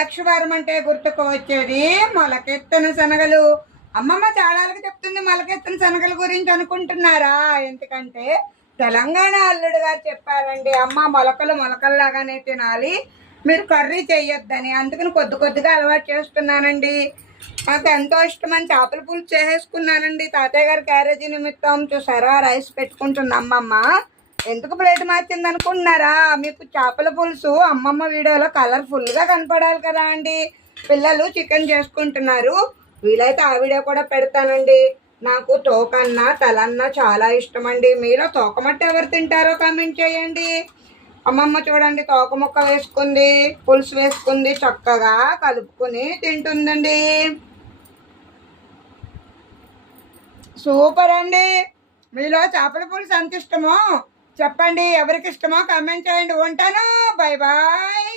లక్షవారం అంటే గుర్తుకు వచ్చేది మొలకెత్తిన శనగలు. అమ్మమ్మ చాలాలకు చెప్తుంది మొలకెత్తిన శనగల గురించి అనుకుంటున్నారా? ఎందుకంటే తెలంగాణ అల్లుడు గారు చెప్పారండి, అమ్మ మొలకలు మొలకల్లాగానే తినాలి, మీరు కర్రీ చెయ్యొద్దని. అందుకని కొద్ది కొద్దిగా అలవాటు చేస్తున్నానండి. నాకు ఎంతో ఇష్టమని చేపల పులుసు చేసేసుకున్నానండి తాతయ్య గారి క్యారేజీ నిమిత్తం. చూసారా రైస్ పెట్టుకుంటుంది అమ్మమ్మ. ఎందుకు ప్లేట్ మార్చింది అనుకుంటున్నారా? మీకు చేపల పులుసు అమ్మమ్మ వీడియోలో కలర్ఫుల్గా కనపడాలి కదా అండి. పిల్లలు చికెన్ చేసుకుంటున్నారు, వీలైతే ఆ వీడియో కూడా పెడతానండి. నాకు తోకన్న తలన్న చాలా ఇష్టం అండి. మీలో తోకమట్టి ఎవరు తింటారో కామెంట్ చేయండి. అమ్మమ్మ చూడండి తోక ముక్క వేసుకుంది, పులుసు వేసుకుంది, చక్కగా కలుపుకొని తింటుందండి. సూపర్ అండి. మీలో చేపల పులుసు ఎంత ఇష్టమో చెప్పండి, ఎవరికి ఇష్టమో కామెంట్ చేయండి. ఉంటాను, బాయ్ బాయ్.